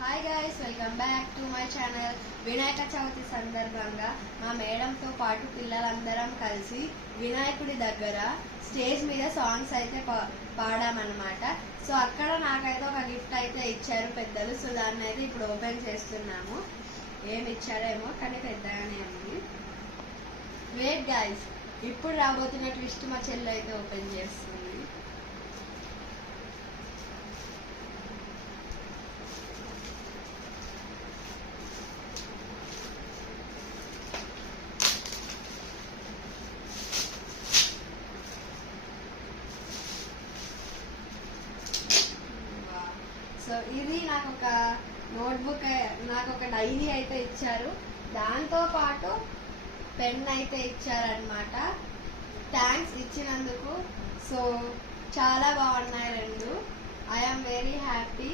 Hi guys, welcome back to my channel. Vinayaka Chavithi సందర్భంగా మా మేడంతో పాటు పిల్లలందరం కలిసి వినాయకుడి దగ్గర స్టేజ్ మీద సాంగ్స్ అయితే పాడామన్నమాట. సో అక్కడ నాకైతే ఒక గిఫ్ట్ అయితే ఇచ్చారు పెద్దలు. సో దాన్ని అయితే ఇప్పుడు ఓపెన్ చేస్తున్నాము. ఏమి ఇచ్చారేమో కానీ పెద్దగానే ఉంది. వెయిట్ గైస్, ఇప్పుడు రాబోతున్న ట్విస్ట్ మా చెల్లి అయితే ఓపెన్ చేస్తుంది. సో ఇది నాకు ఒక నోట్బుక్, నాకు ఒక డైరీ అయితే ఇచ్చారు. దాంతో పాటు పెన్ అయితే ఇచ్చారనమాట. థ్యాంక్స్ ఇచ్చినందుకు. సో చాలా బాగున్నాయి రెండు. I'm very happy.